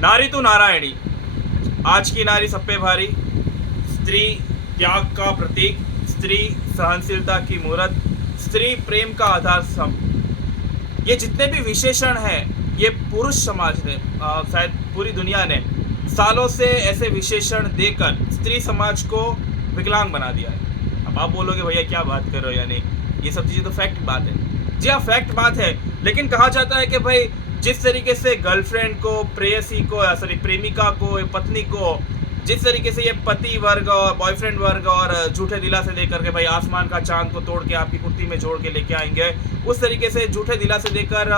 नारी तो नारायणी, आज की नारी सब पे भारी, स्त्री त्याग का प्रतीक, स्त्री सहनशीलता की मूरत, स्त्री प्रेम का आधार स्तंभ। ये जितने भी विशेषण हैं, ये पुरुष समाज ने शायद पूरी दुनिया ने सालों से ऐसे विशेषण देकर स्त्री समाज को विकलांग बना दिया है। अब आप बोलोगे भैया क्या बात कर रहे हो, यानी ये सब चीज़ें तो फैक्ट बात है। जी हाँ, फैक्ट बात है, लेकिन कहा जाता है कि भाई जिस तरीके से गर्लफ्रेंड को, प्रेयसी को, सॉरी प्रेमिका को, पत्नी को, जिस तरीके से ये पति वर्ग और बॉयफ्रेंड वर्ग और झूठे दिलासे देकर के भाई आसमान का चांद को तोड़ के आपकी कुर्ती में जोड़ के लेके आएंगे, उस तरीके से झूठे दिलासे देकर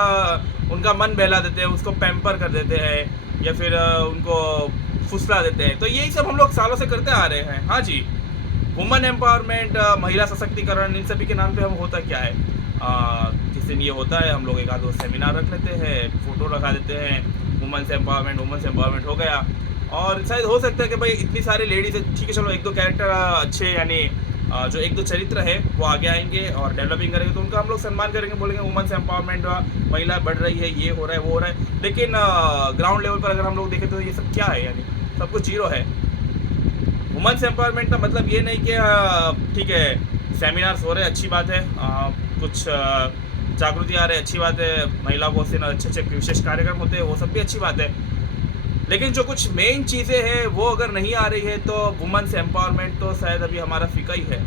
उनका मन बहला देते हैं, उसको पैम्पर कर देते हैं या फिर उनको फुसला देते हैं। तो यही सब हम लोग सालों से करते आ रहे हैं। हाँ जी, वुमेन एम्पावरमेंट, महिला सशक्तिकरण, इन सभी के नाम पे हम होता क्या है, जिस दिन ये होता है हम लोग एक आध सेमिनार रख लेते हैं, फोटो लगा देते हैं, वुमेन्स एम्पावरमेंट हो गया। और शायद हो सकता है कि भाई इतनी सारी लेडीज है, ठीक है चलो एक दो कैरेक्टर अच्छे, यानी जो एक दो चरित्र है वो आगे आएंगे और डेवलपिंग करेंगे तो उनका हम लोग सम्मान करेंगे, बोलेंगे वुमेन्स एम्पावरमेंट, महिला बढ़ रही है, ये हो रहा है वो हो रहा है। लेकिन ग्राउंड लेवल पर अगर हम लोग देखें तो ये सब क्या है, यानी सब कुछ जीरो है। वुमेन्स एम्पावरमेंट का मतलब ये नहीं कि ठीक है सेमिनार्स हो रहे अच्छी बात है, कुछ जागृति आ रही है अच्छी बात है, महिलाओं को से अच्छे अच्छे विशेष कार्यक्रम होते हैं वो सब भी अच्छी बात है, लेकिन जो कुछ मेन चीज़ें हैं वो अगर नहीं आ रही है तो वुमेन्स एम्पावरमेंट तो शायद अभी हमारा फीका ही है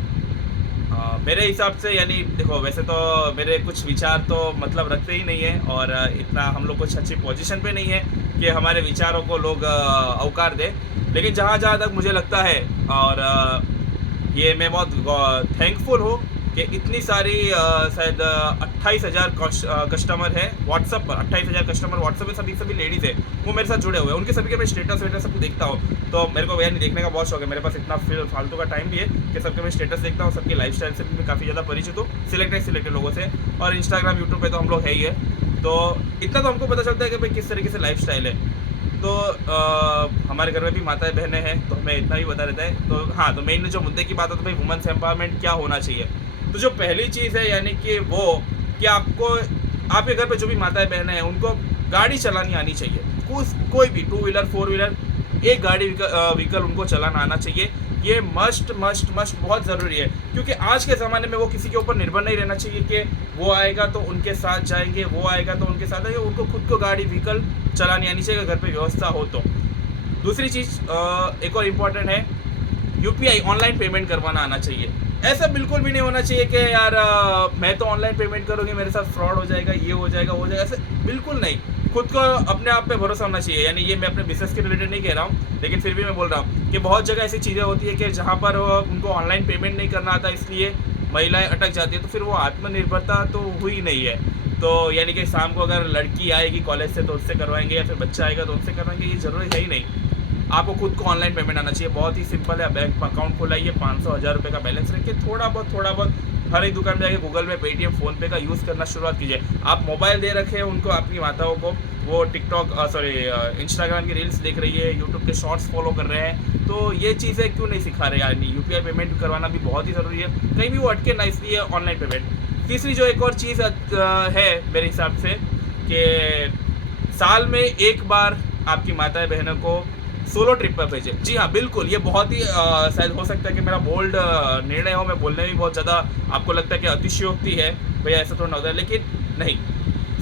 मेरे हिसाब से। यानी देखो वैसे तो मेरे कुछ विचार तो मतलब रखते ही नहीं है और इतना हम लोग कुछ अच्छी पोजीशन पे नहीं है कि हमारे विचारों को लोग अवकार दें, लेकिन जहाँ जहाँ तक मुझे लगता है और ये मैं बहुत थैंकफुल हूँ कि इतनी सारी शायद 28,000 कस्टमर है व्हाट्सअप पर, 28,000 कस्टमर व्हाट्सअप में सभी लेडीज़ है वो मेरे साथ जुड़े हुए हैं। उनके सभी के मैं स्टेटस वेटस सबको देखता हूँ, तो मेरे को यानी देखने का बहुत शौक है। मेरे पास इतना फिर फालतू का टाइम भी है कि सबके मैं स्टेटस देखता हूँ, सबकी लाइफस्टाइल से भी मैं काफ़ी ज़्यादा परिचित हूँ, सिलेक्टेड लोगों से। और इंस्टाग्राम यूट्यूब पर तो हम लोग है ही है, तो इतना तो हमको पता चलता है कि भाई किस तरीके से लाइफ है। तो हमारे घर में भी माताएं बहनें हैं तो हमें इतना ही पता रहता है। तो हाँ, तो मेन जो मुद्दे की बात है तो भाई वुमेन्स एम्पावरमेंट क्या होना चाहिए। तो जो पहली चीज़ है यानी कि वो कि आपको आपके घर पे जो भी माताएं बहनें हैं उनको गाड़ी चलानी आनी चाहिए। कोई भी 2 व्हीलर 4 व्हीलर एक गाड़ी व्हीकल उनको चलाना आना चाहिए। ये मस्ट बहुत ज़रूरी है, क्योंकि आज के ज़माने में वो किसी के ऊपर निर्भर नहीं रहना चाहिए कि वो आएगा तो उनके साथ जाएंगे, वो आएगा तो उनके साथ आएंगे। उनको खुद को गाड़ी व्हीकल चलानी आनी चाहिए, घर पे व्यवस्था हो तो। दूसरी चीज़ एक और इम्पॉर्टेंट है, यूपीआई ऑनलाइन पेमेंट करवाना आना चाहिए। ऐसा बिल्कुल भी नहीं होना चाहिए कि यार मैं तो ऑनलाइन पेमेंट करूँगी मेरे साथ फ्रॉड हो जाएगा, ये हो जाएगा वो हो जाएगा, ऐसे बिल्कुल नहीं। खुद को अपने आप पे भरोसा होना चाहिए। यानी ये मैं अपने बिजनेस के रिलेटेड नहीं कह रहा हूँ, लेकिन फिर भी मैं बोल रहा हूँ कि बहुत जगह ऐसी चीज़ें होती है कि जहाँ पर उनको ऑनलाइन पेमेंट नहीं करना आता, इसलिए महिलाएं अटक जाती है, तो फिर वो आत्मनिर्भरता तो हुई नहीं है। तो यानी कि शाम को अगर लड़की आएगी कॉलेज से तो उससे करवाएंगे, या फिर बच्चा आएगा तो उनसे करवाएंगे, ये ज़रूरी है ही नहीं। आपको खुद को ऑनलाइन पेमेंट आना चाहिए, बहुत ही सिंपल है। बैंक अकाउंट खोलाइए, 500-1000 रुपये का बैलेंस रखिए, थोड़ा बहुत हर एक दुकान में जाके गूगल पे, पेटीएम, फ़ोनपे का यूज़ करना शुरुआत कीजिए। आप मोबाइल दे रखे हैं उनको, आपकी माताओं को, वो टिकटॉक इंस्टाग्राम की रील्स देख रही है, यूट्यूब के शॉर्ट्स फॉलो कर रहे हैं, तो ये चीज़ें क्यों नहीं सिखा रहे। यानी यूपीआई पेमेंट करवाना भी बहुत ही ज़रूरी है, कहीं भी वो अटके ना, इसलिए ऑनलाइन पेमेंट। तीसरी जो एक और चीज़ है मेरे हिसाब से कि साल में एक बार आपकी माताएं बहनों को सोलो ट्रिप पर भेजें। जी हाँ, बिल्कुल, ये बहुत ही शायद हो सकता है कि मेरा बोल्ड निर्णय हो, मैं बोलने में बहुत ज़्यादा आपको लगता है कि अतिशयोक्ति है, भैया ऐसा थोड़ा ना होता है, लेकिन नहीं।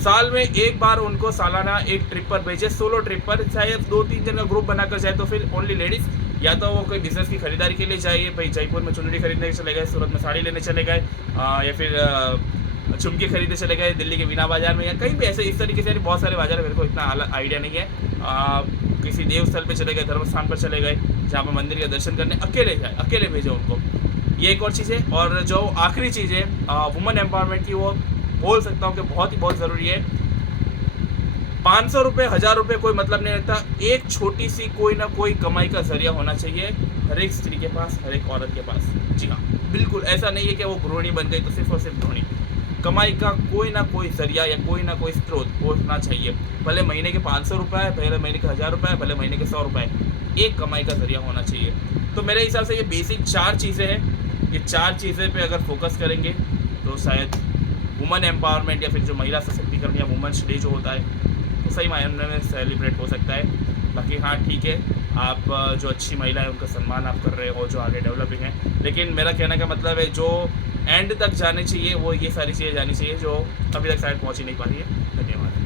साल में एक बार उनको सालाना एक ट्रिप पर भेजें, सोलो ट्रिप पर, चाहे 2-3 जन का ग्रुप बनाकर जाए तो फिर ओनली लेडीज़, या तो वो कोई बिज़नेस की खरीदारी के लिए जाइए, भाई जयपुर में चुनरी खरीदने चले गए, सूरत में साड़ी लेने चले गए, या फिर झुमके खरीदने चले गए दिल्ली के मीना बाज़ार में, या कहीं भी ऐसे इस तरीके से बहुत सारे बाज़ार है, मेरे को इतना आइडिया नहीं है। किसी देव स्थल पे चले गए, धर्म स्थान पर चले गए, जहाँ पर मंदिर के दर्शन करने अकेले जाए, अकेले भेजे उनको। ये एक और चीज़ है। और जो आखिरी चीज़ है वुमेन एम्पावरमेंट की, वो बोल सकता हूँ कि बहुत ज़रूरी है। 500 रुपये 1000 रुपये कोई मतलब नहीं रहता, एक छोटी सी कोई ना कोई कमाई का जरिया होना चाहिए हर एक स्त्री के पास, हर एक औरत के पास। जी हाँ, बिल्कुल ऐसा नहीं है कि वो गृहिणी बन गई तो सिर्फ और सिर्फ गृहिणी। कमाई का कोई ना कोई जरिया या कोई ना कोई स्रोत होना चाहिए, भले महीने के 500 रुपये, भले महीने के 1000 रुपये, भले महीने के 100 रुपये, एक कमाई का जरिया होना चाहिए। तो मेरे हिसाब से ये बेसिक 4 चीज़ें हैं। ये 4 चीज़ें पे अगर फोकस करेंगे तो शायद वुमेन एम्पावरमेंट या फिर जो महिला सशक्तिकरण या वुमेन्स डे जो होता है वो सही मायने में सेलिब्रेट हो सकता है। बाकी हाँ ठीक है, आप जो अच्छी महिला है उनका सम्मान आप कर रहे हो, जो आगे डेवलपिंग है, लेकिन मेरा कहने का मतलब है जो एंड तक जानी चाहिए वो ये सारी चीज़ें जानी चाहिए जो अभी तक शायद पहुँच ही नहीं पा रही है। धन्यवाद।